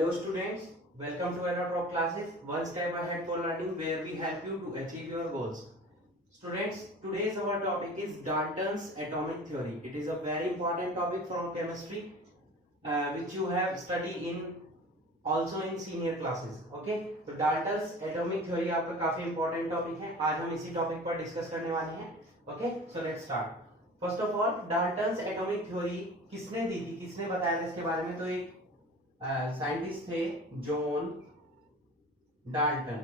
Hello students, welcome to our top classes, one step ahead for learning where we help you to achieve your goals. Students, today's our topic is Dalton's atomic theory. It is a very important topic from chemistry which you have studied in also in senior classes. Okay, तो Dalton's atomic theory आपका काफी important topic है. आज हम इसी topic पर discuss करने वाले हैं. Okay, so let's start. First of all, Dalton's atomic theory किसने दी थी, किसने बताया था इसके बारे में? तो एक साइंटिस्ट थे जॉन डाल्टन.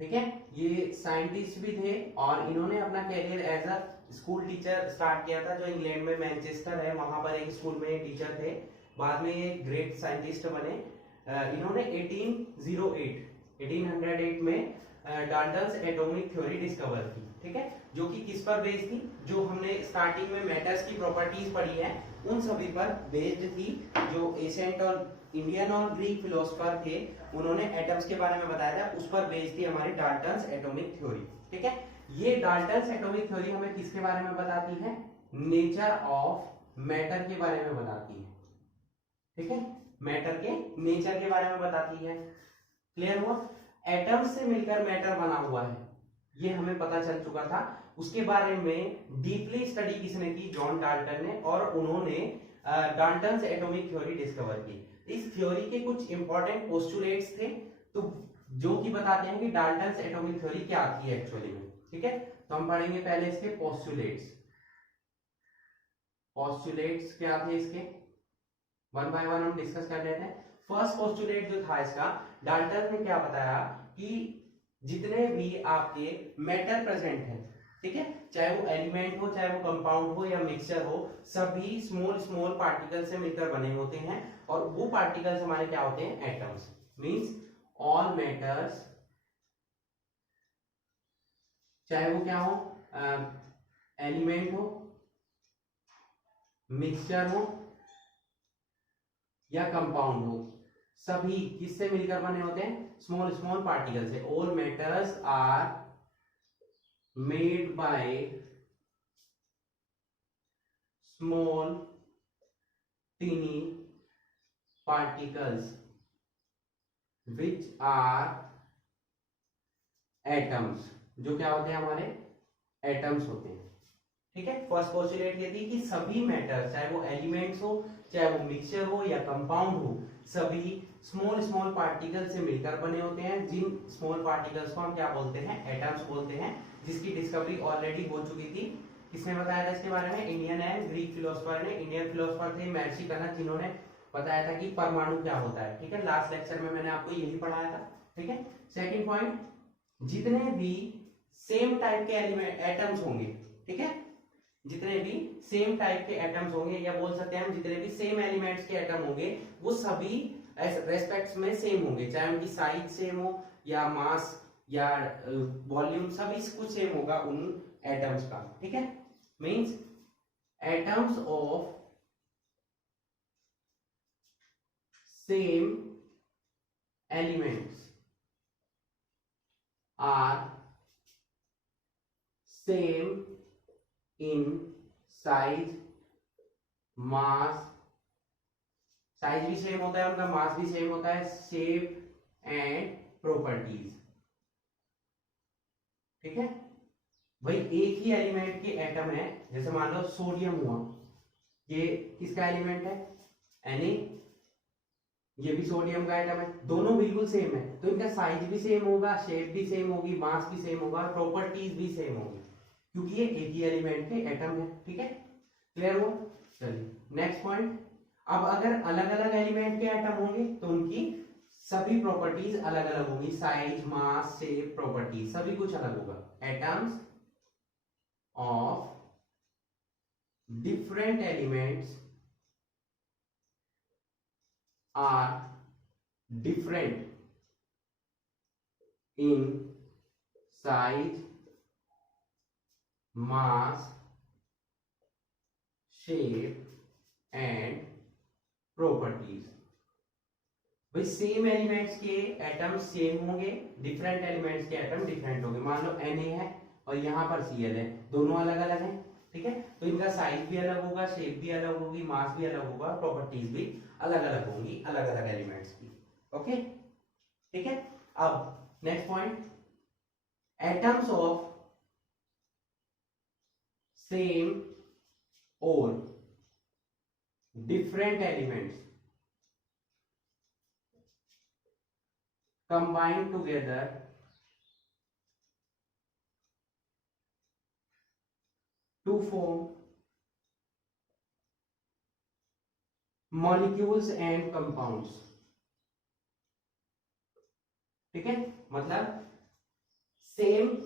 ठीक है, ये साइंटिस्ट भी थे और इन्होंने अपना career as a school teacher start किया था, जो इंग्लैंड में मैनचेस्टर है, वहां पर एक स्कूल में टीचर थे. बाद में ये ग्रेट साइंटिस्ट बने. इन्होंने 1808 में डाल्टन्स एटॉमिक थ्योरी डिस्कवर की. ठीक है, जो कि किस पर बेस्ड थी? जो हमने स्टार्टिंग में मैटर्स की प्रॉपर्टीज पढ़ी है उन सभी पर बेस्ड थी. जो एशियंट और इंडियन और ग्रीक फिलोसोफर थे उन्होंने एटम्स के बारे में बताया था, उस पर बेस्ड थी हमारी डाल्टन्स एटॉमिक थ्योरी. ठीक है, ये डाल्टन्स एटॉमिक थ्योरी हमें किसके बारे में बताती है? नेचर ऑफ मैटर के बारे में बताती है. ठीक है, मैटर के नेचर के बारे में बताती है. क्लियर हुआ? एटम्स से मिलकर मैटर बना हुआ है, ये हमें पता चल चुका था. उसके बारे में डीपली स्टडी किसने की? जॉन डाल्टन ने. और उन्होंने डाल्टन्स एटॉमिक थ्योरी डिस्कवर की. इस थ्योरी के कुछ इंपॉर्टेंट पोस्टुलेट्स थे तो जो कि बताते हैं कि डाल्टन्स एटॉमिक थ्योरी क्या थी एक्चुअली में. ठीक है, तो हम पढ़ेंगे पहले इसके पोस्टुलेट्स. पोस्टुलेट्स क्या थे इसके? वन बाय वन हम डिस्कस कर लेते हैं. फर्स्ट पोस्टुलेट जो था इसका, डाल्टन ने क्या बताया कि जितने भी आपके मैटर प्रेजेंट है, ठीक है, चाहे वो एलिमेंट हो, चाहे वो कंपाउंड हो या मिक्सचर हो, सभी स्मॉल स्मॉल पार्टिकल से मिलकर बने होते हैं. और वो पार्टिकल्स हमारे क्या होते हैं? एटम्स. मींस ऑल मैटर्स, चाहे वो क्या हो, एलिमेंट हो, मिक्सचर हो या कंपाउंड हो, सभी किससे मिलकर बने होते हैं? स्मॉल स्मॉल पार्टिकल से. All matters are made by small tiny particles which are atoms. जो क्या होते हैं? हमारे एटम्स होते हैं. ठीक है, फर्स्ट पोस्टुलेट ये थी कि सभी मैटर, चाहे वो एलिमेंट्स हो, चाहे वो मिक्सचर हो या कंपाउंड हो, सभी स्मॉल स्मॉल पार्टिकल से मिलकर बने होते हैं. जिन स्मॉल पार्टिकल्स को हम क्या बोलते हैं? एटम्स बोलते हैं. जिसकी डिस्कवरी ऑलरेडी हो चुकी थी. किसने बताया था इसके बारे में? इंडियन एंड ग्रीक फिलोसोफर ने. इंडियन फिलोसोफर थे महर्षि कनक, जिन्होंने बताया था कि परमाणु क्या होता है. ठीक है, लास्ट लेक्चर में मैंने आपको यही पढ़ाया था. ठीक है, सेकंड पॉइंट, जितने भी सेम टाइप के एलिमेंट एटम्स होंगे, ठीक है, जितने भी सेम टाइप के एटम्स होंगे, या बोल सकते हैं हम जितने भी सेम एलिमेंट्स के एटम होंगे, वो सभी रेस्पेक्ट्स में सेम होंगे. चाहे उनकी साइज सेम हो या मास या वॉल्यूम, सभी कुछ सेम होगा उन एटम्स का. ठीक है, means atoms of same elements are same in size, mass, size भी सेम होता है उनका, मास भी सेम होता है, शेप एंड प्रॉपर्टीज. ठीक है भाई, एक ही एलिमेंट के एटम है. जैसे मान लो सोडियम हुआ, ये किसका एलिमेंट है? Na. ये भी सोडियम का एटम है. दोनों बिल्कुल सेम है, तो इनका साइज भी सेम होगा, शेप भी सेम होगी, मास भी सेम होगा, प्रॉपर्टीज भी सेम होगी, क्योंकि ये एक ही एलिमेंट के एटम है. ठीक है, क्लियर हो? चलिए नेक्स्ट पॉइंट. अब अगर अलग अलग एलिमेंट के एटम होंगे तो उनकी सभी प्रॉपर्टीज अलग अलग होंगी. साइज, मास, शेप, प्रॉपर्टीज सभी कुछ अलग होगा. Atoms of different elements are different in size, mass, shape and properties. भाई सेम एलिमेंट्स के एटम सेम होंगे, डिफरेंट एलिमेंट्स के एटम डिफरेंट होंगे. मान लो Na है और यहाँ पर Cl है, दोनों अलग अलग हैं. ठीक है। तो इनका साइज भी अलग होगा, शेप भी अलग होगी, मास भी अलग होगा, प्रॉपर्टीज भी अलग अलग होंगी अलग अलग एलिमेंट्स की। ओके, ठीक है। अब next point, atoms of same और different elements combined together to form molecules and compounds। ठीक है, मतलब सेम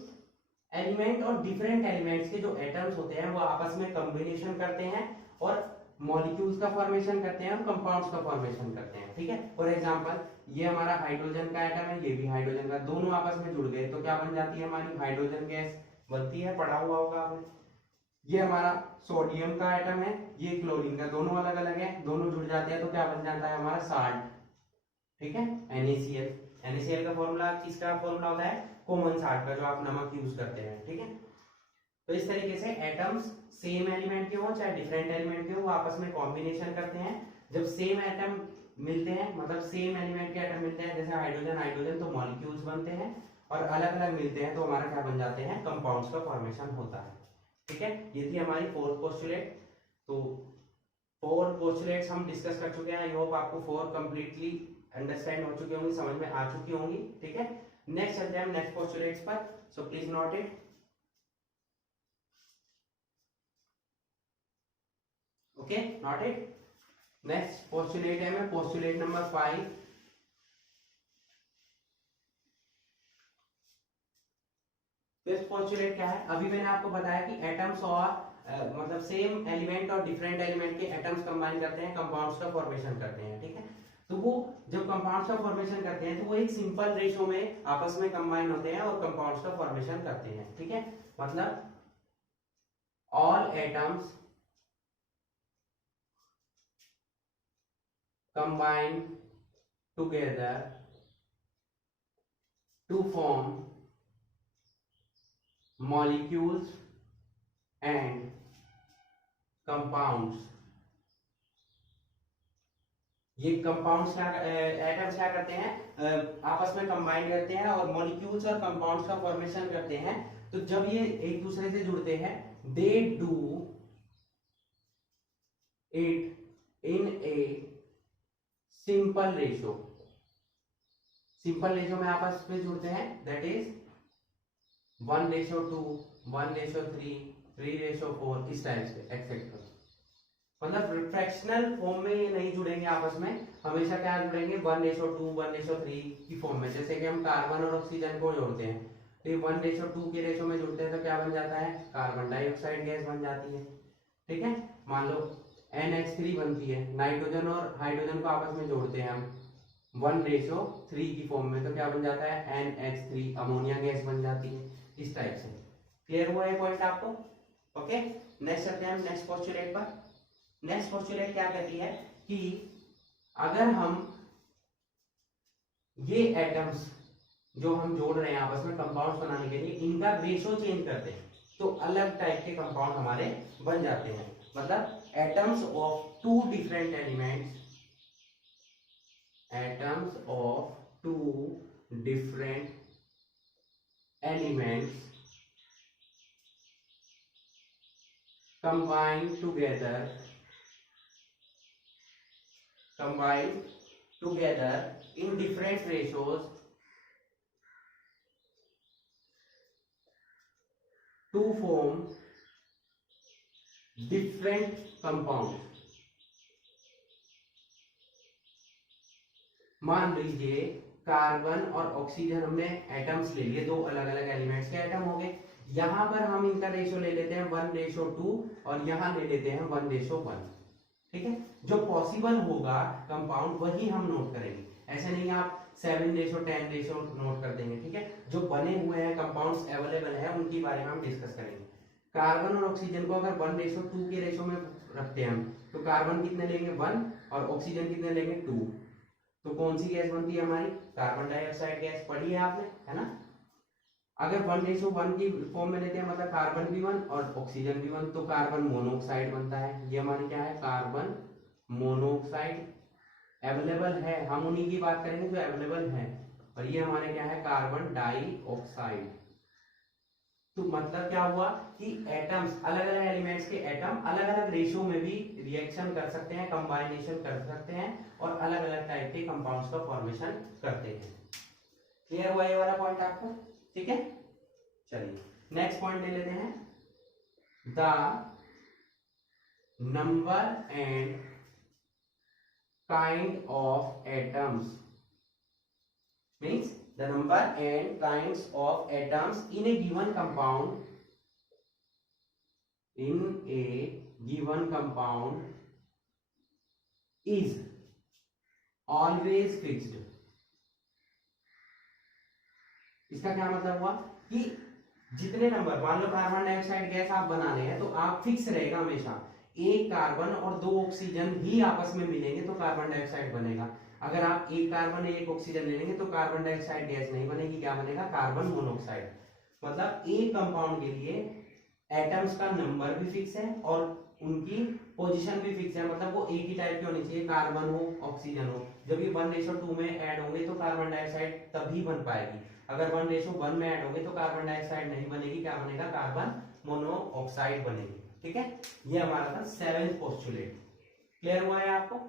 एलिमेंट और डिफरेंट एलिमेंट्स के जो एटम्स होते हैं वो आपस में कॉम्बिनेशन करते हैं और मॉलिक्यूल्स का फॉर्मेशन करते हैं और कंपाउंड्स का फॉर्मेशन करते हैं। ठीक है, फॉर एग्जांपल ये हमारा हाइड्रोजन का एटम है, ये भी हाइड्रोजन का, दोनों आपस में जुड़ गए तो क्या बन जाती है हमारी हाइड्रोजन गैस बनती है, पढ़ा हुआ होगा आपने। ये हमारा सोडियम का एटम है, ये क्लोरीन का, दोनों अलग अलग है, दोनों जुड़ जाते हैं तो क्या बन जाता है हमारा साल्ट। ठीक है, NaCl। NaCl का फॉर्मूला किसका फॉर्मूला होता है, कॉमन साल्ट का, जो आप नमक यूज करते हैं। ठीक है, तो इस तरीके से एटम्स सेम एलिमेंट के हो चाहे डिफरेंट एलिमेंट के हो, वो आपस में कॉम्बिनेशन करते हैं। जब सेम एटम मिलते हैं, मतलब सेम एलिमेंट के एटम मिलते हैं, जैसे हाइड्रोजन हाइड्रोजन, तो मॉलिक्यूल्स बनते हैं, और अलग अलग मिलते हैं तो हमारा क्या बन जाते हैं, कंपाउंड्स का फॉर्मेशन होता है। ठीक है, ये थी हमारी फोर्थ पोस्टुलेट। तो 4 पोस्टुलेट्स हम डिस्कस कर चुके हैं। आई होप आपको 4 कंप्लीटली अंडरस्टैंड हो चुकी होंगी, समझ में आ चुकी होंगी। ठीक है, नेक्स्ट चलते हैं हम नेक्स्ट पोस्टुलेट्स पर, so please note it. Okay, note it. Next postulate है मैं पोस्टुलेट नंबर 5। फिफ्थ पोस्टुलेट क्या है, अभी मैंने आपको बताया कि एटम्स और मतलब सेम एलिमेंट और डिफरेंट एलिमेंट के एटम्स कंबाइन करते हैं, कंपाउंड्स का फॉर्मेशन करते हैं। ठीक है, तो वो जब कंपाउंड्स का फॉर्मेशन करते हैं तो वो एक सिंपल रेशो में आपस में कंबाइन होते हैं और कंपाउंड्स का फॉर्मेशन करते हैं। ठीक है, मतलब all atoms combine together to form molecules and compounds। ये कंपाउंड्स क्या एटम्स क्या करते हैं, आपस में कंबाइन करते हैं और मॉलिक्यूल्स और कंपाउंड्स का फॉर्मेशन करते हैं। तो जब ये एक दूसरे से जुड़ते हैं, they do it in a simple ratio. Simple ratio में आपस में जुड़ते हैं, दैट इज 1:2, 1:3, 3:4, इस टाइप से एक्सेट्रा। मतलब फ्रैक्शनल फॉर्म में ये नहीं जुड़ेंगे आपस में, हमेशा क्या जुड़ेंगे 1:2, 1:3 की फॉर्म में। जैसे कि हम कार्बन और ऑक्सीजन को जोड़ते हैं तो ये 1:2 के रेशो में जुड़ते हैं तो क्या बन जाता है, कार्बन डाइऑक्साइड गैस बन जाती है। ठीक है, मान लो NH3 बनती है, नाइट्रोजन और हाइड्रोजन को आपस में जोड़ते हैं हम 1:3 की फॉर्म में तो क्या बन जाता है NH3, अमोनिया गैस बन जाती है। इस टाइप से क्लियर हुआ है पॉइंट आपको। ओके, नेक्स्ट चलते हैं हम नेक्स्ट पोस्टुलेट पर। नेक्स्ट पोस्टुलेट क्या कहती है कि अगर हम ये एटम्स जो हम जोड़ रहे हैं आपस में कंपाउंड्स बनाने के लिए, इनका रेशो चेंज करते हैं तो अलग टाइप के कंपाउंड हमारे बन जाते हैं। मतलब atoms of 2 different elements, atoms of 2 different elements combine together in different ratios to form different compounds। मान लीजिए कार्बन और ऑक्सीजन हमने एटम्स ले लिए, 2 अलग अलग एलिमेंट्स के एटम हो गए। यहां पर हम इनका रेशो ले लेते हैं 1:2 और यहां ले लेते हैं 1:1। ठीक है, जो पॉसिबल होगा कंपाउंड वही हम नोट करेंगे, ऐसे नहीं आप 7:10 रेशो नोट कर देंगे। ठीक है, जो बने हुए हैं कंपाउंड्स अवेलेबल है उनके बारे में हम डिस्कस करेंगे। कार्बन और ऑक्सीजन को अगर 1:2 के रेशो में रखते हैं हम, तो कार्बन कितने लेंगे 1 और ऑक्सीजन कितने लेंगे 2, तो कौन सी गैस बनती है हमारी, कार्बन डाइऑक्साइड गैस। पढ़ी है आपने, है ना। अगर 1:1 की फॉर्म में लेते हैं मतलब कार्बन भी 1 और ऑक्सीजन भी 1, तो कार्बन मोनोऑक्साइड बनता है। ये हमारे क्या है, कार्बन मोनोऑक्साइड अवेलेबल है, हम उन्हीं की बात करेंगे जो अवेलेबल है। और ये हमारे क्या है, कार्बन डाइऑक्साइड। तो मतलब क्या हुआ कि एटम्स, अलग अलग एलिमेंट्स के एटम अलग अलग रेशियो में भी रिएक्शन कर सकते हैं, कंबाइनेशन कर सकते हैं और अलग अलग टाइप के कंपाउंड्स का फॉर्मेशन करते हैं। क्लियर हुआ ये वाला पॉइंट आपको? ठीक है, चलिए नेक्स्ट पॉइंट ले लेते हैं। The number and kind of atoms means the number and kinds of atoms in a given compound is always fixed। इसका क्या मतलब हुआ कि जितने नंबर, मान लो कार्बन डाइऑक्साइड गैस आप बना रहे हैं तो आप फिक्स रहेगा हमेशा, एक कार्बन और 2 ऑक्सीजन ही आपस में मिलेंगे तो कार्बन डाइऑक्साइड बनेगा। अगर आप एक कार्बन एक ऑक्सीजन ले लेंगे तो कार्बन डाइऑक्साइड गैस नहीं बनेगी, क्या बनेगा, कार्बन मोनोऑक्साइड। मतलब एक कंपाउंड के लिए एटम्स का नंबर भी फिक्स है और उनकी पोजीशन भी फिक्स है, मतलब वो एक ही टाइप के होने चाहिए, कार्बन हो ऑक्सीजन हो। जब ये 1:2 में ऐड होंगे तो कार्बन डाइऑक्साइड तभी बन पाएगी। अगर 1:1 में ऐड होंगे तो कार्बन डाइऑक्साइड नहीं बनेगी, क्या बनेगा, कार्बन मोनोऑक्साइड बनेगी। ठीक है, ये हमारा था 7th पोस्टुलेट। क्लियर हुआ है आपको?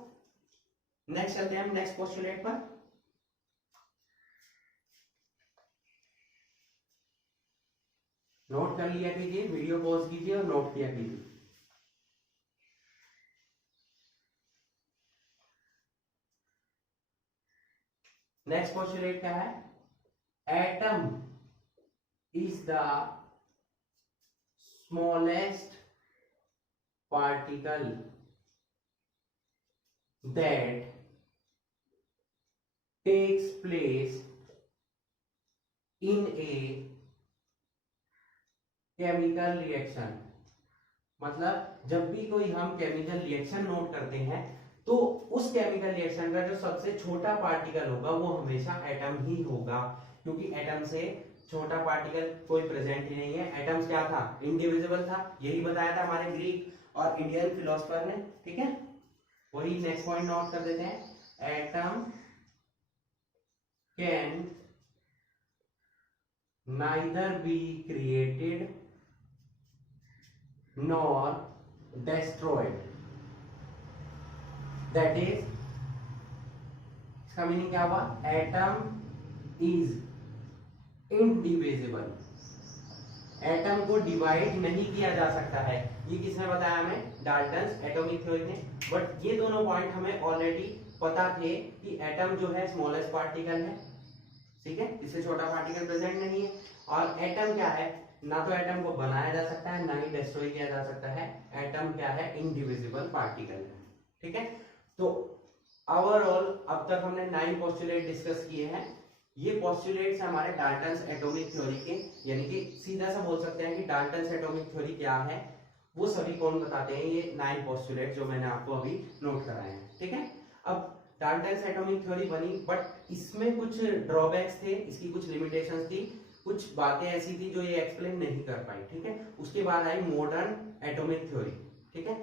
नेक्स्ट चलते हैं हम नेक्स्ट पोस्टुलेट पर। नोट कर लिया कीजिए, वीडियो पॉज कीजिए और नोट किया कीजिए। नेक्स्ट पोस्टुलेट क्या है, atom is the smallest particle that takes place in a chemical reaction। मतलब जब भी कोई हम केमिकल रिएक्शन नोट करते हैं तो उस केमिकल रिएक्शन का जो सबसे छोटा पार्टिकल होगा वो हमेशा एटम ही होगा, क्योंकि एटम से छोटा पार्टिकल कोई प्रेजेंट ही नहीं है। एटम्स क्या था, इंडिविजिबल था, यही बताया था हमारे ग्रीक और इंडियन फिलोसफर ने। ठीक है, वही नेक्स्ट पॉइंट नोट कर देते हैं, atom can neither be created nor destroyed। That is, इसका मीनिंग क्या हुआ, एटम इज इनडिविजिबल। एटम को डिवाइड नहीं किया जा सकता है, ये किसने बताया हमें, डाल्टन्स एटॉमिक थ्योरी ने। बट ये दोनों पॉइंट हमें ऑलरेडी पता थे कि एटम जो है स्मॉलेस्ट पार्टिकल है, ठीक है, इससे छोटा पार्टिकल प्रेजेंट नहीं है। और एटम क्या है, ना तो एटम को बनाया जा सकता है ना ही डिस्ट्रॉय किया जा सकता है। एटम क्या है, इनडिविजिबल पार्टिकल है। ठीक है, तो ओवरऑल अब तक हमने 9 पोस्टुलेट डिस्कस किए हैं। ये पोस्टुलेट्स हमारे डाल्टन्स एटॉमिक थ्योरी के, यानी कि सीधा सा बोल सकते हैं कि डाल्टन्स एटॉमिक थ्योरी क्या है वो सभी कौन बताते हैं, ये 9 पोस्टुलेट जो मैंने आपको अभी नोट कराए हैं। ठीक है, अब डाल्टन्स एटॉमिक थ्योरी बनी, बट इसमें कुछ ड्रॉबैक्स थे, इसकी कुछ लिमिटेशंस थी, कुछ बातें ऐसी थी जो ये एक्सप्लेन नहीं कर पाई। ठीक है, उसके बाद आई मॉडर्न एटॉमिक थ्योरी। ठीक है,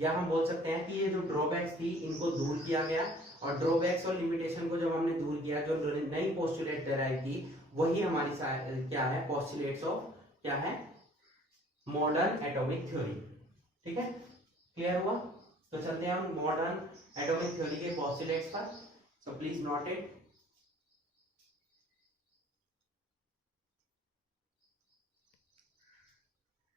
या हम बोल सकते हैं कि ये जो ड्रॉबैक्स थी इनको दूर किया गया, और ड्रॉबैक्स और लिमिटेशन को जब हमने दूर किया, जो नई पोस्टुलेट डेराइव की, वही हमारी क्या है, पोस्टुलेट्स ऑफ क्या है, मॉडर्न एटॉमिक थ्योरी। ठीक है, क्लियर हुआ? तो चलते हैं हम मॉडर्न एटॉमिक थ्योरी के पोस्टुलेट्स पर। So please note it.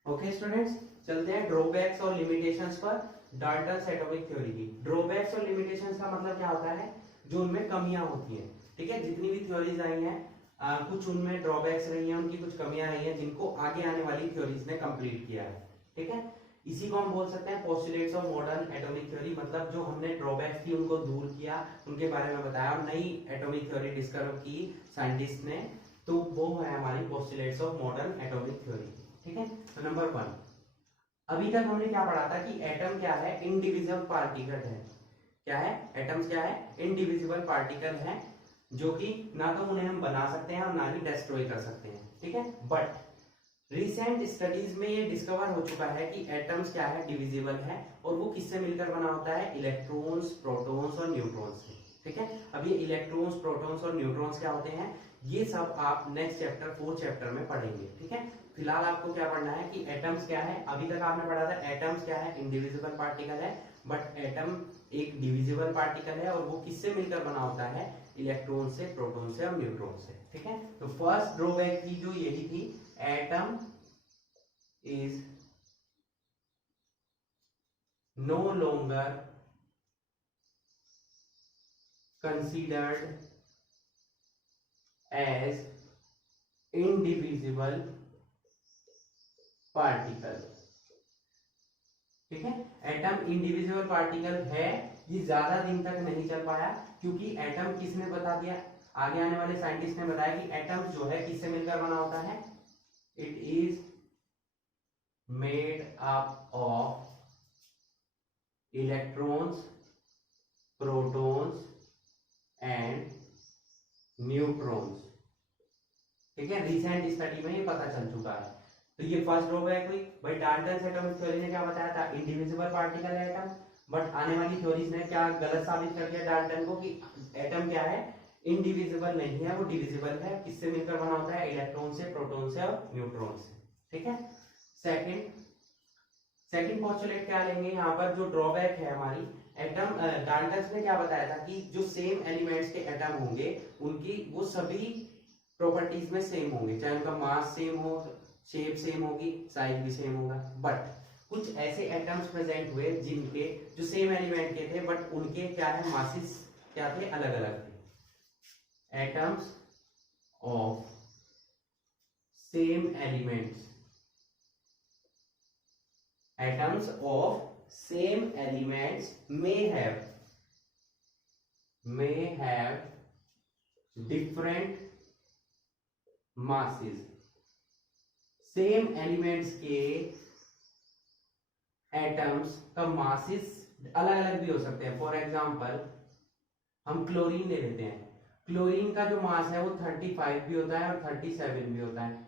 Okay students, चलते हैं ड्रॉबैक्स और लिमिटेशंस पर डाल्टन्स एटॉमिक थ्योरी की। ड्रॉबैक्स और लिमिटेशंस का मतलब क्या होता है, जो उनमें कमियां होती हैं। ठीक है, जितनी भी थ्योरीज आई हैं कुछ उनमें ड्रॉबैक्स रही हैं, उनकी कुछ कमियां रही हैं जिनको आगे आने वाली थ्योरीज ने कंप्लीट किया है। ठीक है, इसी को हम बोल सकते हैं postulates of modern atomic theory. मतलब जो हमने ड्रॉबैक्स थी उनको दूर किया, उनके बारे में बताया और नई एटॉमिक थ्योरी डिस्कवर की साइंटिस्ट ने, तो वो है हमारी postulates of modern atomic theory. ठीक है, तो नंबर 1, अभी तक हमने क्या पढ़ा था कि एटम क्या है, इंडिविजिबल पार्टिकल है। क्या है, एटम्स क्या है, इंडिविजिबल पार्टिकल है, जो कि ना तो उन्हें हम बना सकते हैं और ना ही डिस्ट्रॉय कर सकते हैं। ठीक है। बट रिसेंट स्टडीज में ये डिस्कवर हो चुका है कि एटम्स क्या है, डिविजिबल है, और वो किससे मिलकर बना होता है, इलेक्ट्रॉन्स, प्रोटॉन्स और न्यूट्रॉन्स से। ठीक है, अब ये इलेक्ट्रॉन्स, प्रोटॉन्स और न्यूट्रॉन्स क्या होते हैं, ये सब आप नेक्स्ट चैप्टर 4th चैप्टर में पढ़ेंगे। ठीक है, फिलहाल आपको क्या पढ़ना है कि एटम्स क्या है। अभी तक आपने पढ़ा था एटम्स क्या है, इंडिविजिबल पार्टिकल है, बट एटम एक डिविजिबल पार्टिकल है और वो किससे मिलकर बना होता है, इलेक्ट्रॉन से, प्रोटॉन से और न्यूट्रॉन से। ठीक है, तो फर्स्ट ड्रॉबैक की जो यही थी, atom is no longer considered as indivisible particle। ठीक है, एटम इंडिविजुअल पार्टिकल है, ये ज्यादा दिन तक नहीं चल पाया, क्योंकि एटम किसने बता दिया, आगे आने वाले साइंटिस्ट ने बताया कि एटम जो है किससे मिलकर बना होता है, it is made up of electrons, protons and neutrons. ठीक है, रिसेंट स्टडी में ये पता चल चुका है। तो ये फर्स्ट ड्रॉबैक हुई भाई, डाल्टन एटॉमिक थ्योरी ने क्या बताया था, इंडिविजिबल पार्टिकल है एटम, बट आने वाली थ्योरीज ने क्या गलत साबित कर दिया डाल्टन को कि एटम क्या है, इंडिविजिबल नहीं है, वो डिविजिबल है। किससे मिलकर बना होता है, इलेक्ट्रॉन से, प्रोटॉन से और न्यूट्रॉन से। ठीक है, सेकंड पोस्टुलेट क्या लेंगे यहाँ पर, जो ड्रॉबैक है हमारी, एटम डाल्टन ने क्या बताया था कि जो सेम एलिमेंट्स के एटम होंगे उनकी वो सभी प्रॉपर्टीज में सेम होंगे, चाहे उनका मास सेम हो, शेप सेम होगी, साइज भी सेम होगा। बट कुछ ऐसे एटम्स प्रेजेंट हुए जिनके जो सेम एलिमेंट के थे, बट उनके क्या है, मासेस क्या थे, अलग अलग थे। Atoms of same elements, atoms of same elements may have different masses। Same elements के एटम्स का मासेस अलग अलग भी हो सकते हैं। फॉर एग्जांपल हम क्लोरीन ले लेते हैं, क्लोरीन का जो मास है वो 35 भी होता है और 37 भी होता है।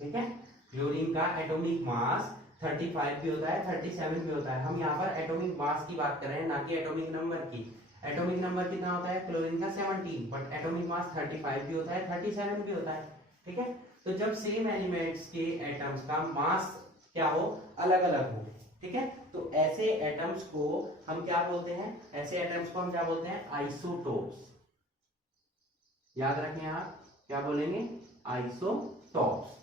ठीक है, क्लोरीन का एटॉमिक मास 35 भी होता है, 37 भी होता है। हम यहाँ पर एटॉमिक मास की बात कर रहे हैं, ना कि एटॉमिक नंबर की। एटॉमिक नंबर कितना होता है क्लोरीन का, 17, बट एटॉमिक मास 35 भी होता है, 37 भी होता है। ठीक है, तो जब सेम एलिमेंट्स के एटम्स का मास क्या हो, अलग अलग हो, ठीक है, तो ऐसे एटम्स को हम क्या बोलते हैं, ऐसे एटम्स को हम क्या बोलते हैं, आइसोटोप्स। याद रखें आप, क्या बोलेंगे, आइसोटोप्स।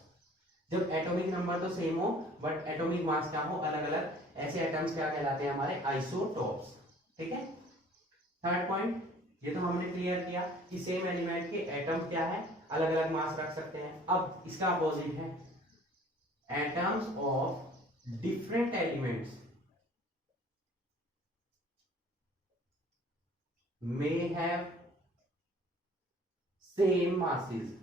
जब एटॉमिक नंबर तो सेम हो बट एटॉमिक मास क्या हो, अलग अलग, ऐसे एटम्स क्या कहलाते हैं, हमारे आइसोटोप्स। ठीक है, थर्ड पॉइंट, ये तो हमने क्लियर किया कि सेम एलिमेंट के एटम्स क्या है, अलग अलग मास रख सकते हैं। अब इसका अपोजिट है, atoms of different elements may have same masses.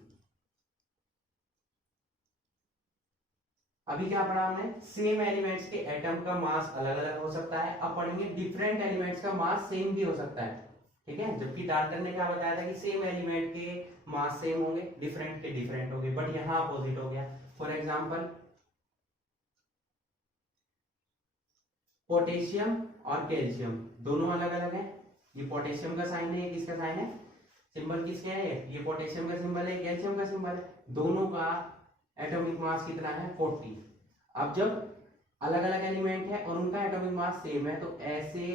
अभी क्या पढ़ा हमने, सेम एलिमेंट्स के एटम का मास अलग अलग हो सकता है। अब पढ़ेंगे डिफरेंट एलिमेंट्स का मास सेम भी हो सकता है। ठीक है, जबकि डाल्टन ने क्या बताया था कि सेम एलिमेंट के मास सेम होंगे, डिफरेंट के डिफरेंट होंगे, बट यहां अपोजिट हो गया। फॉर एग्जांपल पोटेशियम और कैल्शियम दोनों अलग अलग है। ये पोटेशियम का साइन है, ये किसका साइन है, सिंबल किसके है, ये पोटेशियम का सिंबल है, कैल्शियम का सिंबल है। दोनों का एटॉमिक मास कितना है, 40। अब जब अलग अलग एलिमेंट है और उनका एटॉमिक मास सेम है, तो ऐसे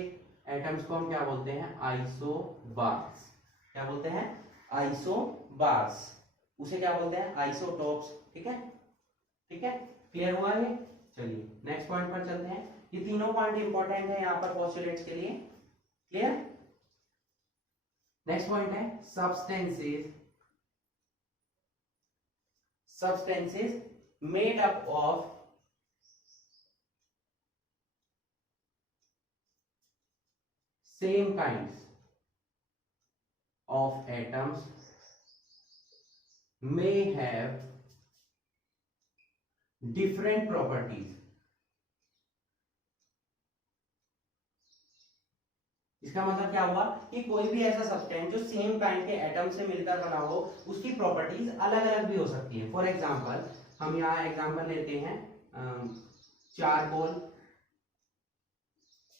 एटम्स को हम क्या बोलते हैं, आइसोबार्स। क्या बोलते हैं, आइसोबार्स। उसे क्या बोलते हैं, आइसोटॉप्स। ठीक है, ठीक है, क्लियर हुआ ये। चलिए नेक्स्ट पॉइंट पर चलते हैं। ये तीनों पॉइंट इंपॉर्टेंट है यहाँ पर पोस्टुलेट्स के लिए। क्लियर, नेक्स्ट पॉइंट है substances. Substances made up of same kinds of atoms may have different properties। इसका मतलब क्या हुआ कि कोई भी ऐसा सब्सटेंस जो सेम काइंड के एटम से मिलकर बना हो उसकी प्रॉपर्टीज अलग अलग भी हो सकती है। फॉर एग्जांपल हम यहाँ एग्जांपल लेते हैं चारकोल,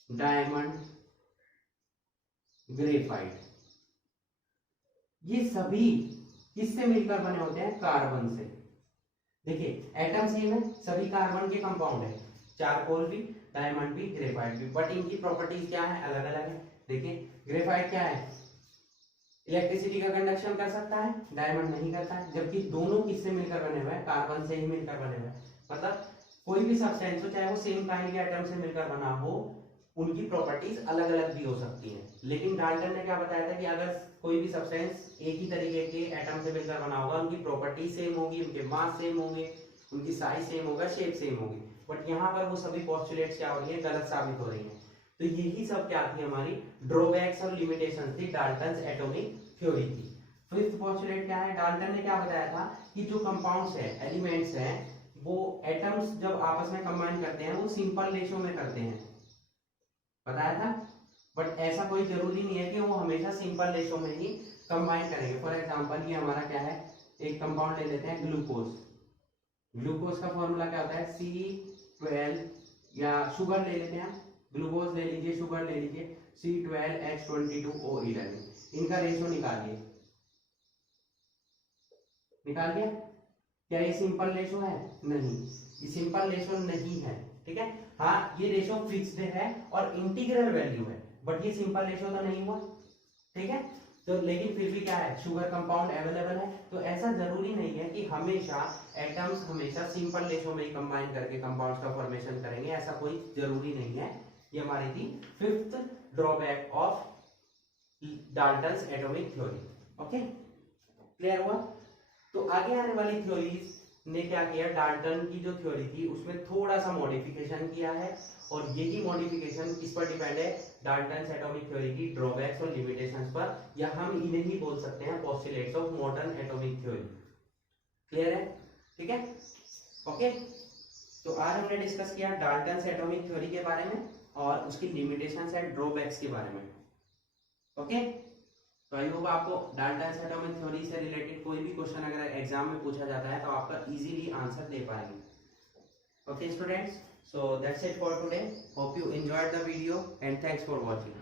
डायमंड, ग्रेफाइट, ये सभी किससे मिलकर बने होते हैं? कार्बन से। देखिए एटम सेम है, सभी कार्बन के कंपाउंड है, चारकोल भी, डायमंड भी, ग्रेफाइट भी, बट इनकी प्रॉपर्टीज क्या है? अलग अलग है। देखिए ग्रेफाइट क्या है? इलेक्ट्रिसिटी का कंडक्शन कर सकता है, डायमंड नहीं करता है, जबकि दोनों किससे मिलकर बने हुए हैं? कार्बन से ही मिलकर बने हुए हैं। मतलब कोई भी सब्सटेंस हो, चाहे वो सेम काइंड के एटम से मिलकर बना हो, उनकी प्रॉपर्टीज अलग अलग भी हो सकती हैं। लेकिन डाल्टन ने क्या बताया था कि अगर कोई भी सब्सटेंस एक ही तरीके के एटम से मिलकर बना होगा, उनकी प्रॉपर्टी सेम होगी, उनके मास सेम होंगे, उनकी साइज सेम होगा, शेप सेम होगी, बट यहाँ पर वो सभी पोस्टुलेट्स क्या हो रही है? गलत साबित हो रही है। तो यही सब क्या थी? हमारी ड्रॉबैक्स और लिमिटेशंस थी डाल्टन्स एटॉमिक थ्योरी की। फिफ्थ पोस्टुलेट क्या है? डाल्टन ने क्या बताया था कि जो कंपाउंड्स है, एलिमेंट्स हैं, वो एटम्स जब आपस में कंबाइन करते हैं वो सिंपल रेशो में करते हैं, बताया था। बट ऐसा कोई जरूरी नहीं है कि वो हमेशा सिंपल रेशो में ही कंबाइन करेंगे। फॉर एग्जांपल ये हमारा क्या है? एक कंपाउंड ले लेते हैं ग्लूकोज। ग्लूकोज का फॉर्मूला क्या होता है? C12, या शुगर ले लेते हैं, ग्लूकोज ले लीजिए, शुगर ले लीजिए, C12H22O11, इनका रेशो निकालिए। निकाल दिया? क्या ये सिंपल रेशो है? नहीं, ये सिंपल रेशो नहीं है, ठीक है। हाँ ये रेशो फिक्स्ड है और इंटीग्रल वैल्यू है, बट ये सिंपल रेशो तो नहीं हुआ, ठीक है। तो लेकिन फिर भी क्या है? शुगर कंपाउंड अवेलेबल है, तो ऐसा जरूरी नहीं है कि हमेशा एटम्स हमेशा सिंपल रेशो में ही कंबाइन करके कंपाउंड्स का फॉर्मेशन करेंगे, ऐसा कोई जरूरी नहीं है। ये हमारी थी fifth drawback of Dalton's atomic theory. Okay, clear हुआ? तो आगे आने वाली थ्योरीज ने क्या किया? डाल्टन की जो थ्योरी थी उसमें थोड़ा सा मॉडिफिकेशन किया है, और यही मॉडिफिकेशन किस पर डिपेंड है? डाल्टन्स एटॉमिक थ्योरी की ड्रॉबैक्स और लिमिटेशंस पर, या हम इन्हें ही बोल सकते हैं postulates of modern atomic theory. Clear है? ठीक है, ओके। तो आज हमने डिस्कस किया डाल्टन्स एटॉमिक थ्योरी के बारे में और उसकी लिमिटेशंस एंड ड्रॉबैक्स के बारे में। ओके, तो आई होप आपको डाल्टन्स एटॉमिक थ्योरी से रिलेटेड कोई भी क्वेश्चन अगर एग्जाम में पूछा जाता है तो आपका इजीली आंसर दे पाएंगे। Okay students, so that's it for today. Hope you enjoyed the video and thanks for watching.